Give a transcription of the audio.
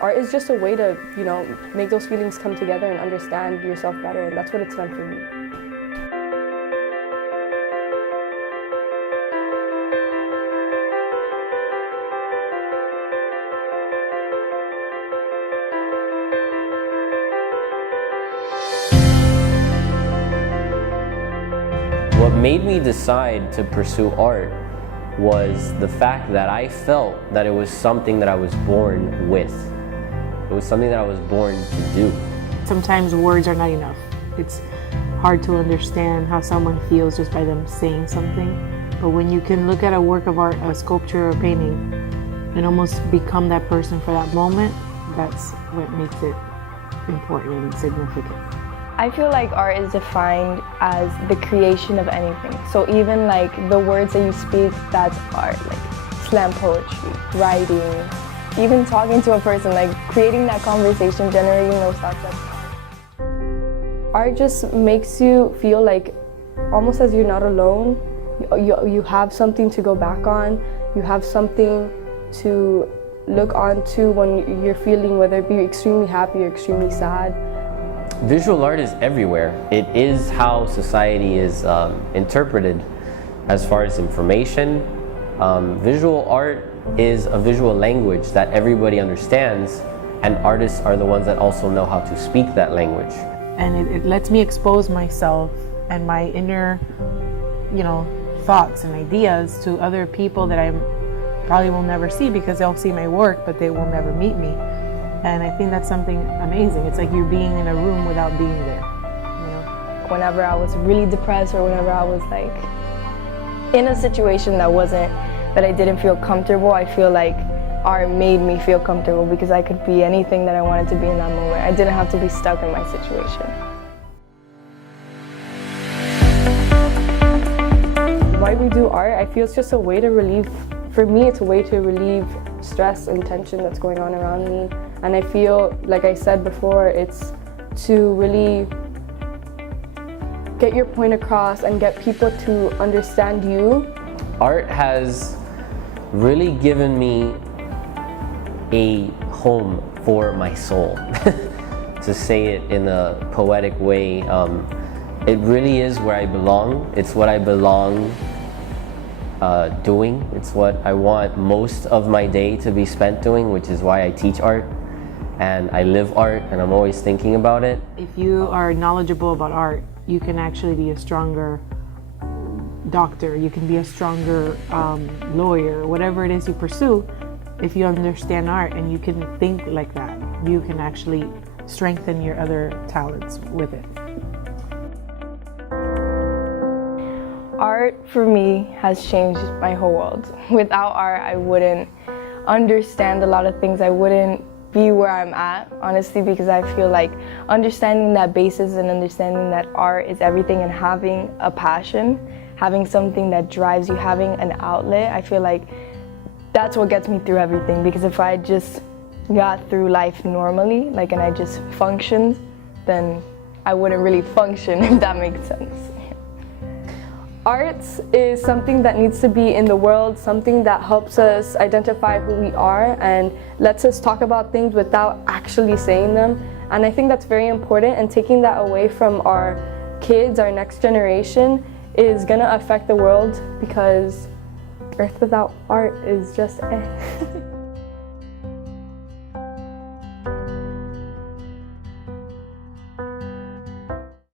art is just a way to, make those feelings come together and understand yourself better, and that's what it's done for me. What made me decide to pursue art was the fact that I felt that it was something that I was born with. It was something that I was born to do. Sometimes words are not enough. It's hard to understand how someone feels just by them saying something. But when you can look at a work of art, a sculpture or a painting, and almost become that person for that moment, that's what makes it important and significant. I feel like art is defined as the creation of anything. So even like the words that you speak, that's art. Like slam poetry, writing, even talking to a person, like creating that conversation, generating those thoughts. Art just makes you feel like almost as you're not alone. You have something to go back on. You have something to look onto when you're feeling, whether it be extremely happy or extremely sad. Visual art is everywhere. It is how society is interpreted as far as information. Visual art is a visual language that everybody understands, and artists are the ones that also know how to speak that language. And it lets me expose myself and my inner, thoughts and ideas to other people that I probably will never see, because they'll see my work, but they will never meet me. And I think that's something amazing. It's like you're being in a room without being there. Whenever I was really depressed, or whenever I was like in a situation that I didn't feel comfortable, I feel like art made me feel comfortable, because I could be anything that I wanted to be in that moment. I didn't have to be stuck in my situation. Why we do art, I feel it's just a way to relieve, for me it's a way to relieve stress and tension that's going on around me. And I feel, like I said before, it's to really get your point across and get people to understand you. Art has really given me a home for my soul, to say it in a poetic way. It really is where I belong. It's what I belong doing. It's what I want most of my day to be spent doing, which is why I teach art. And I live art, and I'm always thinking about it. If you are knowledgeable about art, you can actually be a stronger doctor, you can be a stronger lawyer, whatever it is you pursue. If you understand art and you can think like that, you can actually strengthen your other talents with it. Art for me has changed my whole world. Without art, I wouldn't understand a lot of things. I wouldn't be where I'm at, honestly, because I feel like understanding that basis and understanding that art is everything, and having a passion, having something that drives you, having an outlet, I feel like that's what gets me through everything. Because if I just got through life normally, and I just functioned, then I wouldn't really function, if that makes sense. Art is something that needs to be in the world, something that helps us identify who we are and lets us talk about things without actually saying them. And I think that's very important, and taking that away from our kids, our next generation, is gonna affect the world, because Earth without art is just